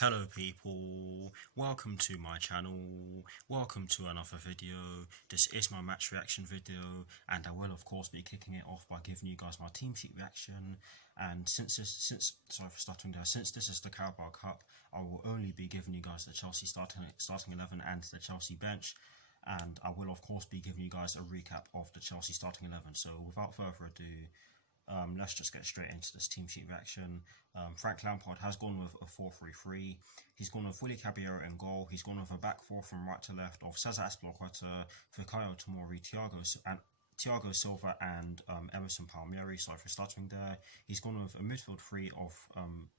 Hello people, welcome to my channel, welcome to another video. This is my match reaction video and I will of course be kicking it off by giving you guys my team sheet reaction. And since this is the Carabao Cup, I will only be giving you guys the Chelsea starting 11 and the Chelsea bench. And I will of course be giving you guys a recap of the Chelsea starting 11. So without further ado, let's just get straight into this team sheet reaction. Frank Lampard has gone with a 4-3-3. He's gone with Willy Caballero in goal. He's gone with a back four from right to left of Cesar Azpilicueta, Fikayo Tomori, Thiago Silva and Emerson Palmieri. So for starting there, he's gone with a midfield three of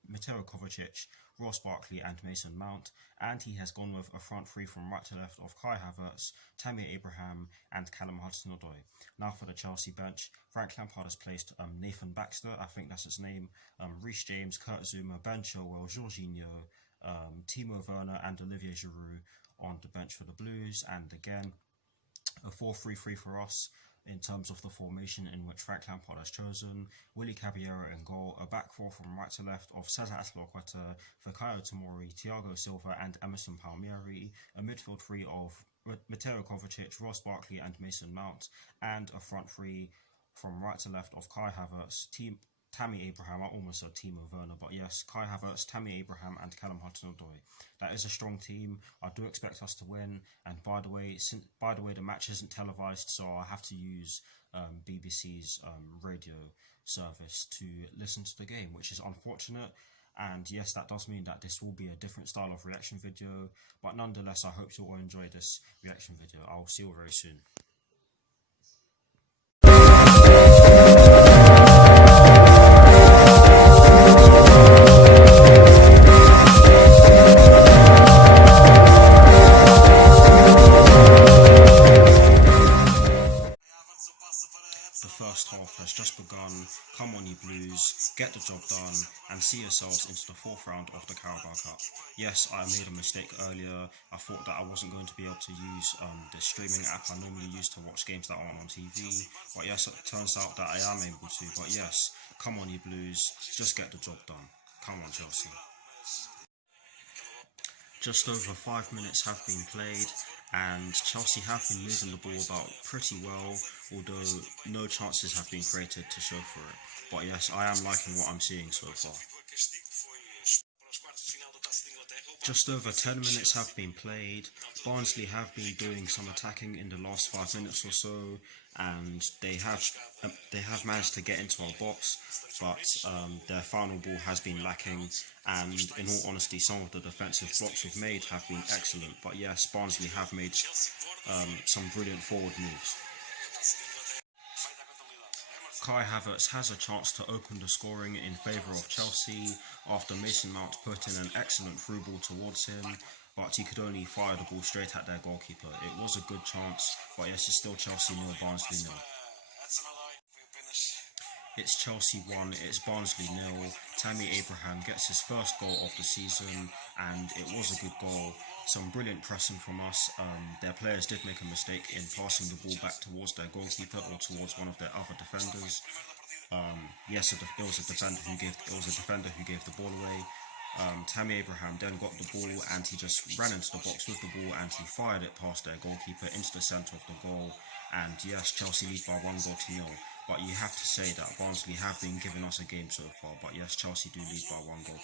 Mateo Kovacic, Ross Barkley and Mason Mount, and he has gone with a front three from right to left of Kai Havertz, Tammy Abraham and Callum Hudson-Odoi. Now for the Chelsea bench, Frank Lampard has placed Nathan Baxter, I think that's his name, Reece James, Kurt Zouma, Ben Chilwell, Jorginho, Timo Werner and Olivier Giroud on the bench for the Blues. And again, a 4-3-3 for us in terms of the formation in which Frank Lampard has chosen. Willy Caballero in goal, a back four from right to left of Cesar Azpilicueta, Fikayo Tomori, Thiago Silva and Emerson Palmieri, a midfield three of Mateo Kovacic, Ross Barkley and Mason Mount, and a front three from right to left of Kai Havertz, Tammy Abraham, I almost said Timo Werner, but yes, Kai Havertz, Tammy Abraham and Callum Hudson-Odoi. That is a strong team. I do expect us to win, and by the way, the match isn't televised, so I have to use BBC's radio service to listen to the game, which is unfortunate. And yes, that does mean that this will be a different style of reaction video, but nonetheless, I hope you all enjoy this reaction video. I'll see you very soon. The first half has just begun. Come on you Blues, get the job done and see yourselves into the fourth round of the Carabao Cup. Yes, I made a mistake earlier. I thought that I wasn't going to be able to use the streaming app I normally use to watch games that aren't on TV, but yes, it turns out that I am able to. But yes, come on you Blues, just get the job done. Come on Chelsea. Just over 5 minutes have been played and Chelsea have been moving the ball about pretty well, although no chances have been created to show for it. But yes, I am liking what I'm seeing so far. Just over 10 minutes have been played. Barnsley have been doing some attacking in the last 5 minutes or so, and they have managed to get into our box, but their final ball has been lacking, and in all honesty, some of the defensive blocks we've made have been excellent. But yes, Barnsley have made some brilliant forward moves. Kai Havertz has a chance to open the scoring in favour of Chelsea after Mason Mount put in an excellent through ball towards him, but he could only fire the ball straight at their goalkeeper. It was a good chance, but yes, it's still Chelsea 0, Barnsley 0. It's Chelsea 1, it's Barnsley 0. Tammy Abraham gets his first goal of the season, and it was a good goal. Some brilliant pressing from us. Their players did make a mistake in passing the ball back towards their goalkeeper or towards one of their other defenders. Yes, it was a defender who gave the ball away. Tammy Abraham then got the ball and he just ran into the box with the ball and he fired it past their goalkeeper into the centre of the goal. And yes, Chelsea lead by 1-0. But you have to say that Barnsley have been giving us a game so far. But yes, Chelsea do lead by 1-0.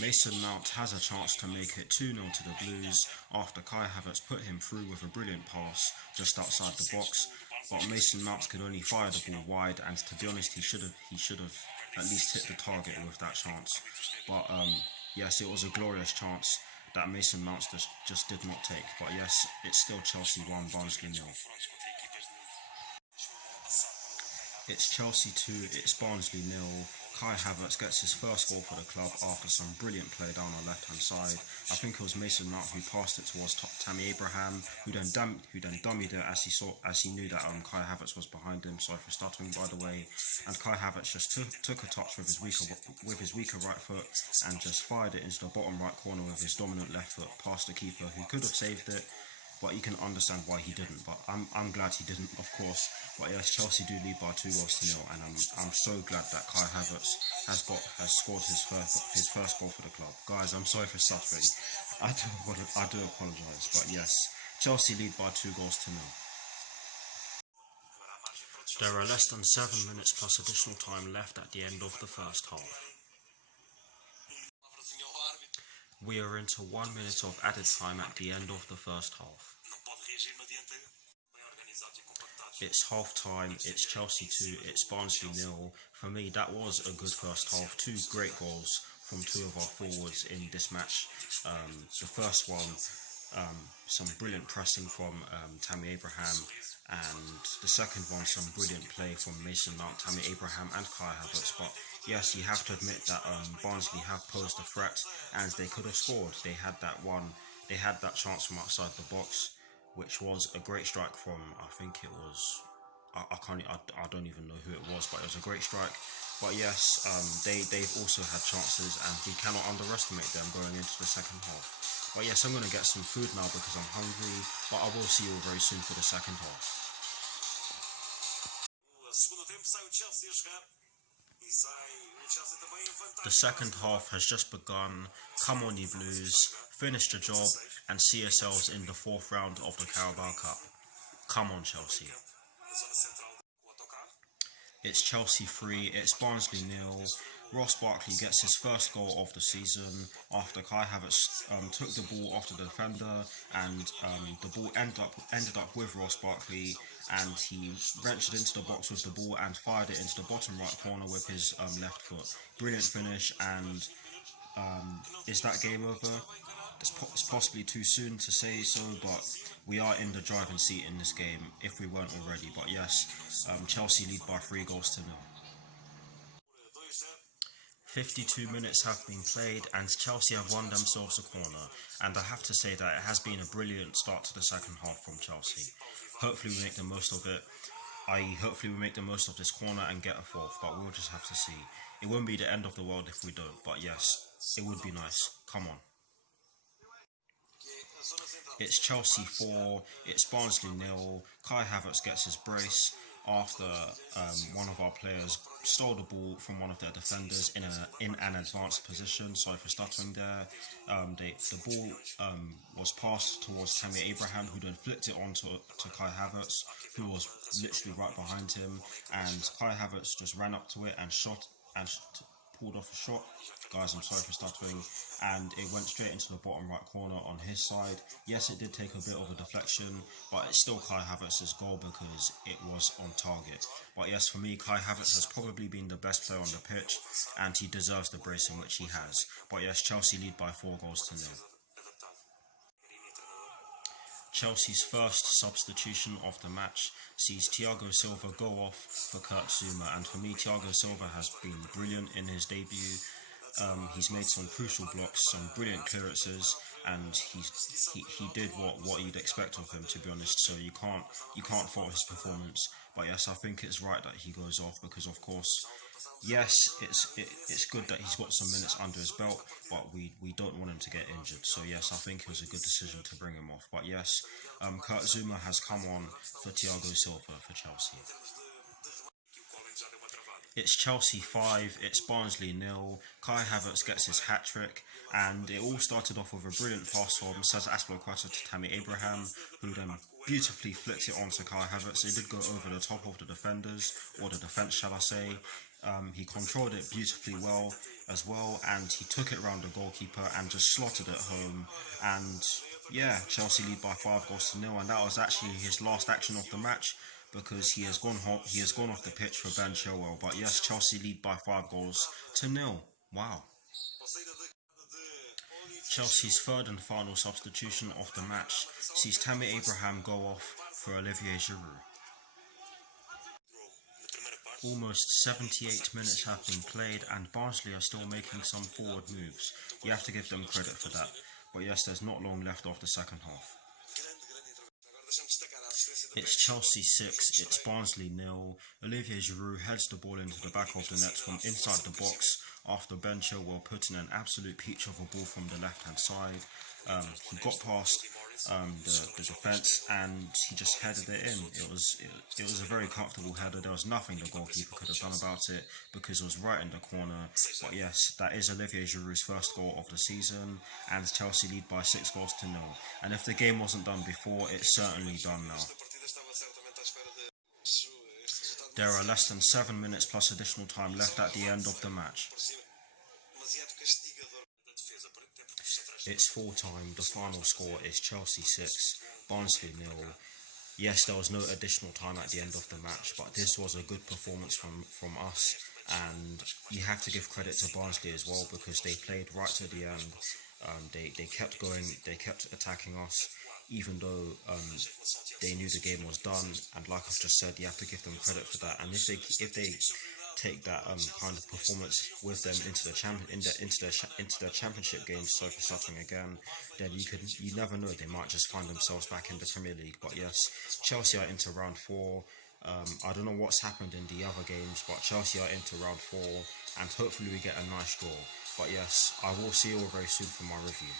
Mason Mount has a chance to make it 2-0 to the Blues after Kai Havertz put him through with a brilliant pass just outside the box. But Mason Mount could only fire the ball wide, and to be honest, he should have at least hit the target with that chance. But yes, it was a glorious chance that Mason Mount just did not take. But yes, it's still Chelsea 1, Barnsley 0. It's Chelsea 2, it's Barnsley 0. Kai Havertz gets his first goal for the club after some brilliant play down our left-hand side. I think it was Mason Mount who passed it towards Tammy Abraham, who then dummied it as he knew that Kai Havertz was behind him. Sorry for stuttering, by the way. And Kai Havertz just took a touch with his weaker right foot and just fired it into the bottom right corner with his dominant left foot past the keeper, who could have saved it. but you can understand why he didn't. But I'm glad he didn't, of course. But yes, Chelsea do lead by 2 goals to 0, and I'm so glad that Kai Havertz has scored his first goal for the club. Guys, I'm sorry for stuttering. I do apologise, but yes, Chelsea lead by 2 goals to 0. There are less than 7 minutes plus additional time left at the end of the first half. We are into 1 minute of added time at the end of the first half. It's half time, it's Chelsea 2, it's Barnsley 0. For me, that was a good first half. 2 great goals from 2 of our forwards in this match. The first one, some brilliant pressing from Tammy Abraham, and the second one, some brilliant play from Mason Mount, Tammy Abraham and Kai Havertz. But yes, you have to admit that Barnsley have posed a threat, and they could have scored. They had that chance from outside the box, which was a great strike from, I think it was, I don't even know who it was, but it was a great strike. But yes, they've also had chances, and we cannot underestimate them going into the second half. But yes, I'm going to get some food now because I'm hungry, but I will see you all very soon for the second half. The second half has just begun. Come on, you Blues, finish the job and see yourselves in the 4th round of the Carabao Cup. Come on, Chelsea. It's Chelsea 3, it's Barnsley 0. Ross Barkley gets his first goal of the season after Kai Havertz took the ball off the defender, and the ball ended up with Ross Barkley, and he ventured into the box with the ball and fired it into the bottom right corner with his left foot. Brilliant finish, and is that game over? It's possibly too soon to say so, but we are in the driving seat in this game if we weren't already. But yes, Chelsea lead by 3 goals to 0. 52 minutes have been played and Chelsea have won themselves a corner, and I have to say that it has been a brilliant start to the second half from Chelsea. Hopefully we make the most of it. Hopefully we make the most of this corner and get a 4th, but we'll just have to see. It won't be the end of the world if we don't, but yes, it would be nice. Come on. It's Chelsea 4, it's Barnsley 0. Kai Havertz gets his brace after one of our players stole the ball from one of their defenders in an advanced position. Sorry for stuttering there. The ball was passed towards Tammy Abraham, who then flicked it on to Kai Havertz, who was literally right behind him, and Kai Havertz just ran up to it and pulled off a shot. Guys, I'm sorry for stuttering, and it went straight into the bottom right corner on his side. Yes, it did take a bit of a deflection, but it's still Kai Havertz's goal because it was on target. But yes, for me, Kai Havertz has probably been the best player on the pitch, and he deserves the brace in which he has. But yes, Chelsea lead by 4 goals to 0. Chelsea's first substitution of the match sees Thiago Silva go off for Kurt Zouma, and for me, Thiago Silva has been brilliant in his debut. He's made some crucial blocks, some brilliant clearances, and he did what you'd expect of him, to be honest. So you can't fault his performance. But yes, I think it's right that he goes off because, of course, yes, it's good that he's got some minutes under his belt, but we don't want him to get injured. So yes, I think it was a good decision to bring him off. But yes, Kurt Zouma has come on for Thiago Silva for Chelsea. It's Chelsea 5, it's Barnsley 0. Kai Havertz gets his hat-trick, and it all started off with a brilliant pass from Cesar Azpilicueta to Tammy Abraham, who then beautifully flicked it onto Kai Havertz. It did go over the top of the defenders, or the defence shall I say. He controlled it beautifully well as well, and he took it around the goalkeeper and just slotted it home. And yeah, Chelsea lead by 5 goals to 0, and that was actually his last action of the match, because he has gone off the pitch for Ben Chilwell. But yes, Chelsea lead by 5 goals to 0. Wow. Chelsea's third and final substitution of the match sees Tammy Abraham go off for Olivier Giroud. Almost 78 minutes have been played and Barnsley are still making some forward moves. You have to give them credit for that. But yes, there's not long left of the second half. It's Chelsea 6, it's Barnsley 0. Olivier Giroud heads the ball into the back of the net from inside the box after Ben Chilwell put in an absolute peach of a ball from the left hand side. He got past the defense, and he just headed it in. It was a very comfortable header. There was nothing the goalkeeper could have done about it because it was right in the corner. But yes, that is Olivier Giroud's first goal of the season, and Chelsea lead by 6-0. And if the game wasn't done before, it's certainly done now. There are less than 7 minutes plus additional time left at the end of the match. It's full time. The final score is Chelsea 6, Barnsley 0. Yes, there was no additional time at the end of the match, but this was a good performance from us, and you have to give credit to Barnsley as well because they played right to the end. They kept going, they kept attacking us, even though they knew the game was done. And like I've just said, you have to give them credit for that. And if they take that kind of performance with them into the championship games, so for starting again, then you never know, they might just find themselves back in the Premier League. But yes, Chelsea are into round 4. I don't know what's happened in the other games, but Chelsea are into round 4, and hopefully we get a nice draw. But yes, I will see you all very soon for my review.